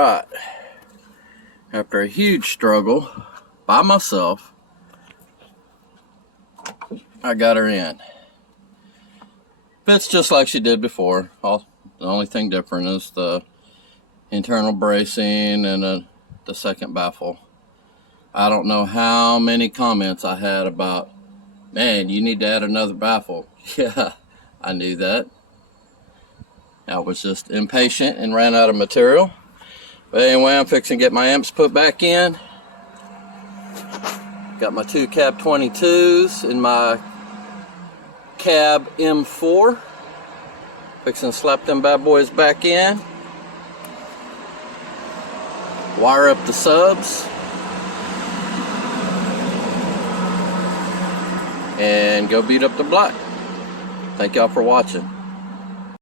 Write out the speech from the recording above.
right, after a huge struggle by myself, I got her in. Fits just like she did before. The only thing different is the internal bracing and the second baffle. I don't know how many comments I had about, man, you need to add another baffle. Yeah, I knew that. I was just impatient and ran out of material. But anyway, I'm fixing to get my amps put back in. Got my two cab 22s in my cab M4. Fixing to slap them bad boys back in. Wire up the subs. And go beat up the black. Thank y'all for watching.